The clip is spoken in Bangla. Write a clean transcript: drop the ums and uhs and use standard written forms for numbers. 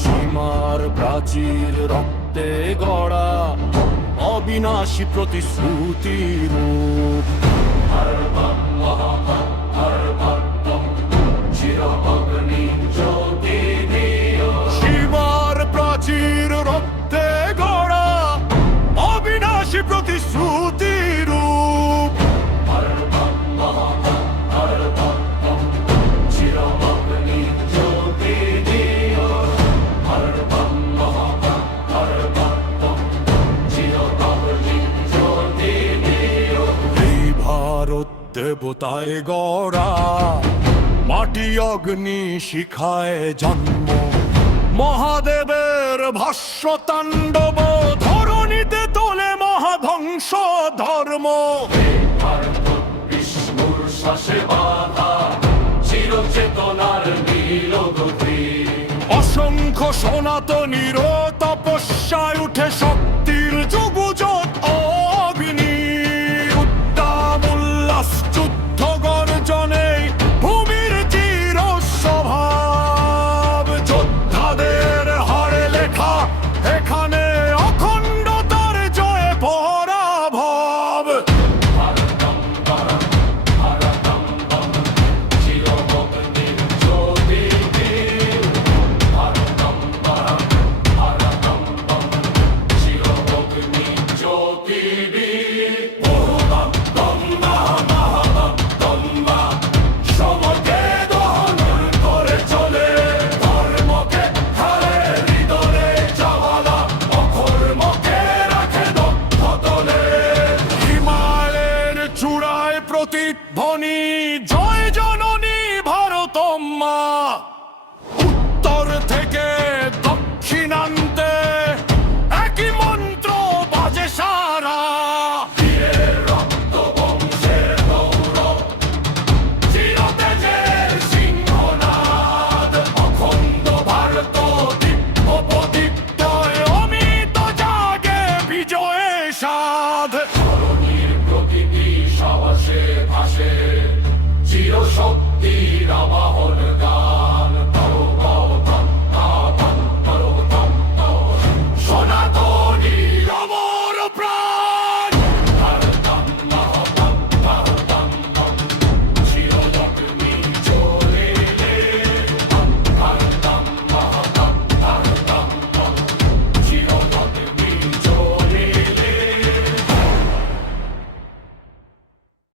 সীমার প্রাচীর রক্তে গড়া অবিনাশী প্রতিশ্রুতি রূপ। সীমার প্রাচীর রক্তে গড়া অবিনাশী প্রতিশ্রুতি রূপ। এই ভারত দেবতায় গড়া মাটি অগ্নি শিখায় জন্ম। মহাদেবের ভাষ্য তাণ্ডব ধরণীতে তোলে মহাধ্বংস ধর্ম। বিষ্ণুর শ্বাসে বাধা চিরচেতনার নীলগতি। অসংখ্য সনাতনীর